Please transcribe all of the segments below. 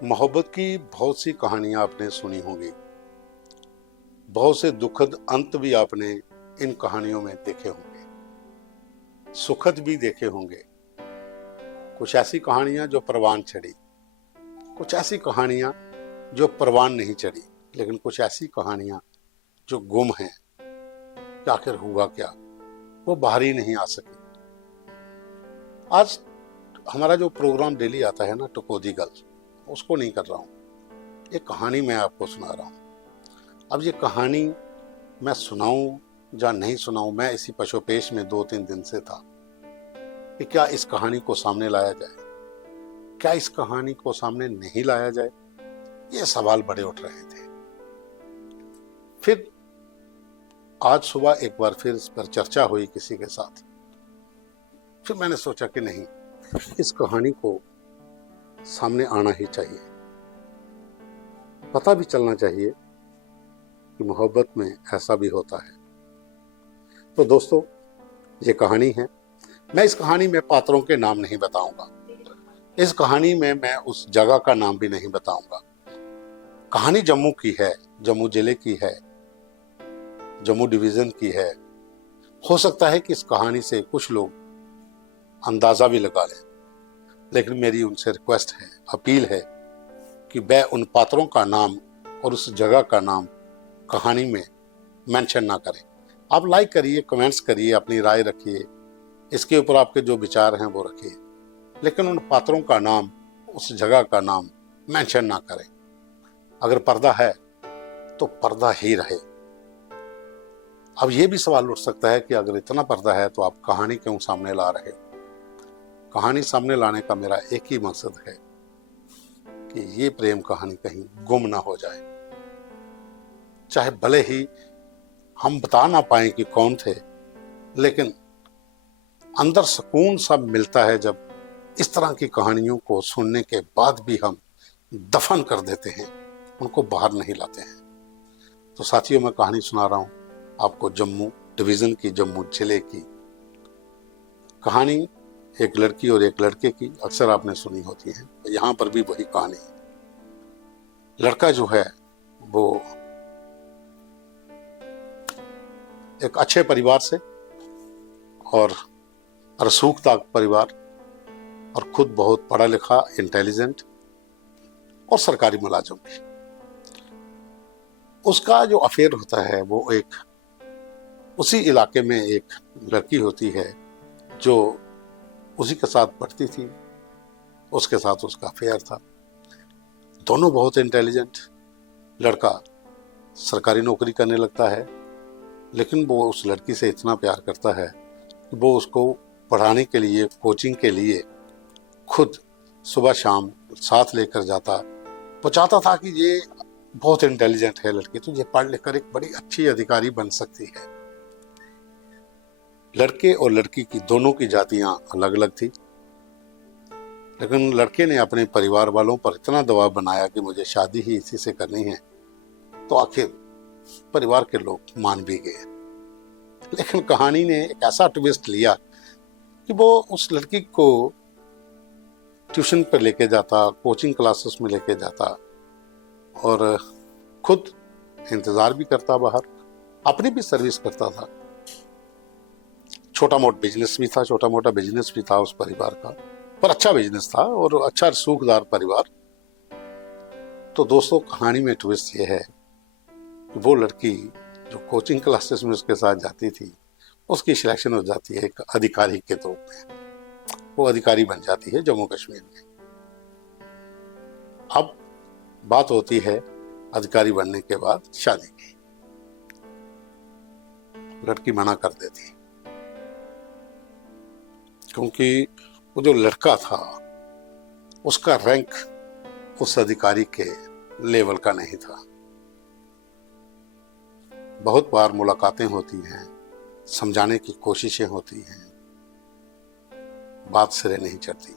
मोहब्बत की बहुत सी कहानियां आपने सुनी होंगी। बहुत से दुखद अंत भी आपने इन कहानियों में देखे होंगे, सुखद भी देखे होंगे। कुछ ऐसी कहानियां जो परवान चढ़ी, कुछ ऐसी कहानियां जो परवान नहीं चढ़ी, लेकिन कुछ ऐसी कहानियां जो गुम हैं कि आखिर हुआ क्या, वो बाहर ही नहीं आ सकी। आज हमारा जो प्रोग्राम डेली आता है ना, टुकोदी गर्ल, उसको नहीं कर रहा हूं। ये कहानी मैं आपको सुना रहा हूं। अब ये कहानी मैं सुनाऊं या नहीं सुनाऊं, मैं इसी पशोपेश में 2-3 दिन से था कि क्या इस कहानी को सामने लाया जाए, क्या इस कहानी को सामने नहीं लाया जाए। ये सवाल बड़े उठ रहे थे। फिर आज सुबह एक बार फिर इस पर चर्चा हुई किसी के साथ। फिर मैंने सोचा कि नहीं, इस कहानी को सामने आना ही चाहिए, पता भी चलना चाहिए कि मोहब्बत में ऐसा भी होता है। तो दोस्तों, ये कहानी है। मैं इस कहानी में पात्रों के नाम नहीं बताऊंगा, इस कहानी में मैं उस जगह का नाम भी नहीं बताऊंगा। कहानी जम्मू की है, जम्मू जिले की है, जम्मू डिवीजन की है। हो सकता है कि इस कहानी से कुछ लोग अंदाजा भी लगा लें, लेकिन मेरी उनसे रिक्वेस्ट है, अपील है कि वह उन पात्रों का नाम और उस जगह का नाम कहानी में मेंशन ना करें। आप लाइक करिए, कमेंट्स करिए, अपनी राय रखिए, इसके ऊपर आपके जो विचार हैं वो रखिए, लेकिन उन पात्रों का नाम, उस जगह का नाम मेंशन ना करें। अगर पर्दा है तो पर्दा ही रहे। अब ये भी सवाल उठ सकता है कि अगर इतना पर्दा है तो आप कहानी क्यों सामने ला रहे हो। कहानी सामने लाने का मेरा एक ही मकसद है कि ये प्रेम कहानी कहीं गुम ना हो जाए। चाहे भले ही हम बता ना पाए कि कौन थे, लेकिन अंदर सुकून सब मिलता है जब इस तरह की कहानियों को सुनने के बाद भी हम दफन कर देते हैं, उनको बाहर नहीं लाते हैं। तो साथियों, मैं कहानी सुना रहा हूं आपको जम्मू डिवीजन की, जम्मू जिले की कहानी। एक लड़की और एक लड़के की अक्सर आपने सुनी होती है, यहां पर भी वही कहानी है। लड़का जो है वो एक अच्छे परिवार से और रसूखदार परिवार, और खुद बहुत पढ़ा लिखा, इंटेलिजेंट और सरकारी मुलाजिम भी। उसका जो अफेयर होता है वो एक उसी इलाके में एक लड़की होती है जो उसी के साथ पढ़ती थी, उसके साथ उसका अफेयर था। दोनों बहुत इंटेलिजेंट। लड़का सरकारी नौकरी करने लगता है, लेकिन वो उस लड़की से इतना प्यार करता है कि वो उसको पढ़ाने के लिए, कोचिंग के लिए खुद सुबह शाम साथ लेकर जाता। वो चाहता था कि ये बहुत इंटेलिजेंट है लड़की, तो ये पढ़ लिख कर एक बड़ी अच्छी अधिकारी बन सकती है। लड़के और लड़की की दोनों की जातियां अलग अलग थी, लेकिन लड़के ने अपने परिवार वालों पर इतना दबाव बनाया कि मुझे शादी ही इसी से करनी है, तो आखिर परिवार के लोग मान भी गए। लेकिन कहानी ने एक ऐसा ट्विस्ट लिया कि वो उस लड़की को ट्यूशन पर लेके जाता, कोचिंग क्लासेस में लेके जाता और खुद इंतजार भी करता बाहर, अपनी भी सर्विस करता था। छोटा मोटा बिजनेस भी था, छोटा मोटा बिजनेस भी था उस परिवार का, पर अच्छा बिजनेस था और अच्छा रसूखदार परिवार। तो दोस्तों, कहानी में ट्विस्ट ये है कि वो लड़की जो कोचिंग क्लासेस में उसके साथ जाती थी, उसकी सिलेक्शन हो जाती है एक अधिकारी के रूप में। वो अधिकारी बन जाती है जम्मू कश्मीर में। अब बात होती है अधिकारी बनने के बाद शादी की। लड़की मना कर देती, क्योंकि वो जो लड़का था उसका रैंक उस अधिकारी के लेवल का नहीं था। बहुत बार मुलाकातें होती हैं, समझाने की कोशिशें होती हैं, बात सिरे नहीं चढ़ती।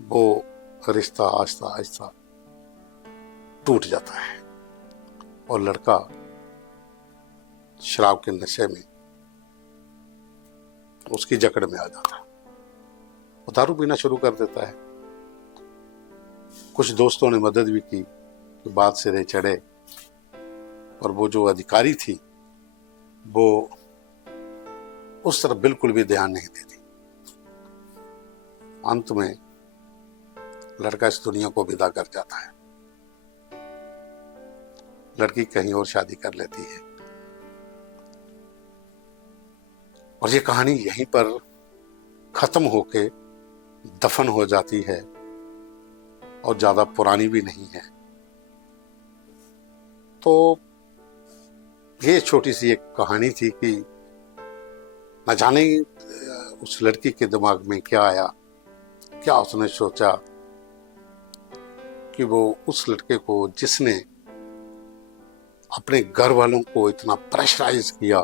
वो रिश्ता आहिस्ता आहिस्ता टूट जाता है और लड़का शराब के नशे में उसकी जकड़ में आ जाता है। वो दारू पीना शुरू कर देता है कुछ दोस्तों ने मदद भी की कि बात सिरे चढ़े, और वो जो अधिकारी थी वो उस तरफ बिल्कुल भी ध्यान नहीं देती। अंत में लड़का इस दुनिया को विदा कर जाता है, लड़की कहीं और शादी कर लेती है, और ये कहानी यहीं पर खत्म होके दफन हो जाती है और ज्यादा पुरानी भी नहीं है। तो ये छोटी सी एक कहानी थी कि न जाने उस लड़की के दिमाग में क्या आया, क्या उसने सोचा कि वो उस लड़के को, जिसने अपने घर वालों को इतना प्रेशराइज किया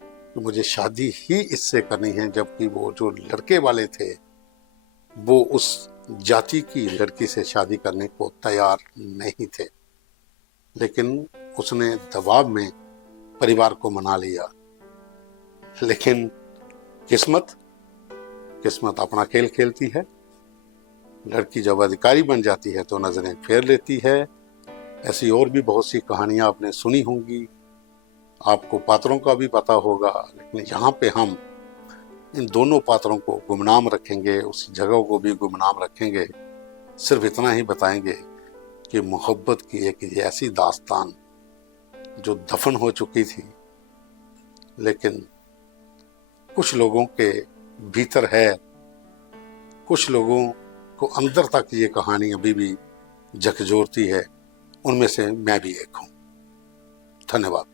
कि मुझे शादी ही इससे करनी है, जबकि वो जो लड़के वाले थे वो उस जाति की लड़की से शादी करने को तैयार नहीं थे, लेकिन उसने दबाव में परिवार को मना लिया। लेकिन किस्मत अपना खेल खेलती है। लड़की जब अधिकारी बन जाती है तो नजरें फेर लेती है। ऐसी और भी बहुत सी कहानियां आपने सुनी होंगी, आपको पात्रों का भी पता होगा, लेकिन यहाँ पे हम इन दोनों पात्रों को गुमनाम रखेंगे, उस जगह को भी गुमनाम रखेंगे। सिर्फ इतना ही बताएंगे कि मोहब्बत की एक ऐसी दास्तान जो दफन हो चुकी थी, लेकिन कुछ लोगों के भीतर है, कुछ लोगों को अंदर तक ये कहानी अभी भी झकझोरती है। उनमें से मैं भी एक हूँ। धन्यवाद।